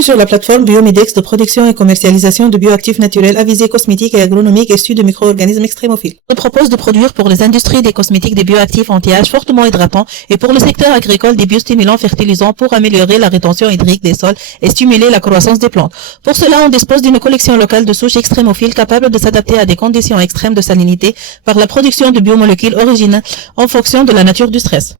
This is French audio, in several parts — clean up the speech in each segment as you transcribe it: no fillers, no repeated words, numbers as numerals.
Sur la plateforme Biomidex de production et commercialisation de bioactifs naturels à visée cosmétique et agronomique issus de micro-organismes extrémophiles. On propose de produire pour les industries des cosmétiques des bioactifs anti-âge fortement hydratants et pour le secteur agricole des biostimulants fertilisants pour améliorer la rétention hydrique des sols et stimuler la croissance des plantes. Pour cela, on dispose d'une collection locale de souches extrémophiles capables de s'adapter à des conditions extrêmes de salinité par la production de biomolécules originales en fonction de la nature du stress.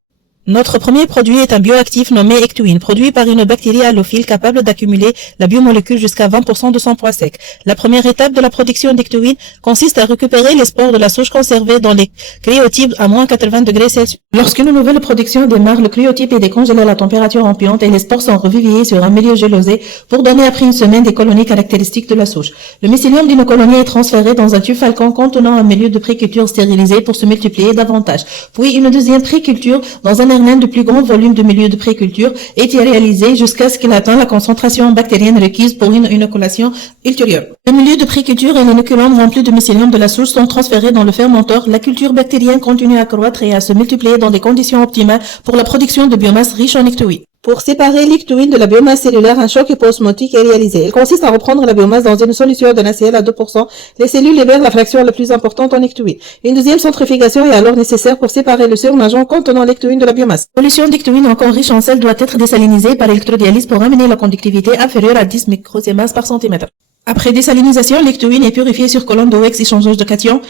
Notre premier produit est un bioactif nommé Ectuin, produit par une bactérie halophile capable d'accumuler la biomolécule jusqu'à 20% de son poids sec. La première étape de la production d'Ectuin consiste à récupérer les spores de la souche conservée dans les cryotypes à moins 80 degrés Celsius. Lorsqu'une nouvelle production démarre, le cryotype est décongelé à la température ambiante et les spores sont revivillés sur un milieu gelosé pour donner après une semaine des colonies caractéristiques de la souche. Le mycélium d'une colonie est transféré dans un tube Falcon contenant un milieu de préculture stérilisé pour se multiplier davantage. Puis une deuxième préculture dans un de plus grand volume de milieu de préculture est réalisé jusqu'à ce qu'il atteigne la concentration bactérienne requise pour une inoculation ultérieure. Le milieu de préculture et l'inoculum rempli de mycélium de la souche sont transférés dans le fermenteur. La culture bactérienne continue à croître et à se multiplier dans des conditions optimales pour la production de biomasse riche en Ectuin. Pour séparer l'Ectuin de la biomasse cellulaire, un choc hyposmotique est réalisé. Il consiste à reprendre la biomasse dans une solution de NaCl à 2%. Les cellules libèrent la fraction la plus importante en Ectuin. Une deuxième centrifugation est alors nécessaire pour séparer le surnageant contenant l'Ectuin de la biomasse. La solution d'Ectuin encore riche en sel doit être désalinisée par électrodialyse pour amener la conductivité inférieure à 10 microsiemens par centimètre. Après désalinisation, l'Ectuin est purifié sur colonne d'OX échangeuse de cations.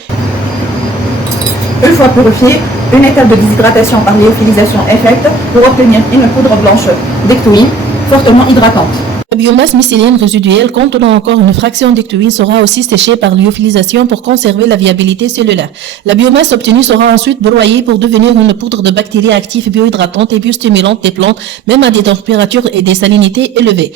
Une fois purifié, une étape de déshydratation par lyophilisation est faite pour obtenir une poudre blanche d'Ectuin fortement hydratante. La biomasse mycélienne résiduelle contenant encore une fraction d'Ectuin sera aussi séchée par lyophilisation pour conserver la viabilité cellulaire. La biomasse obtenue sera ensuite broyée pour devenir une poudre de bactéries actives biohydratantes et biostimulantes des plantes, même à des températures et des salinités élevées.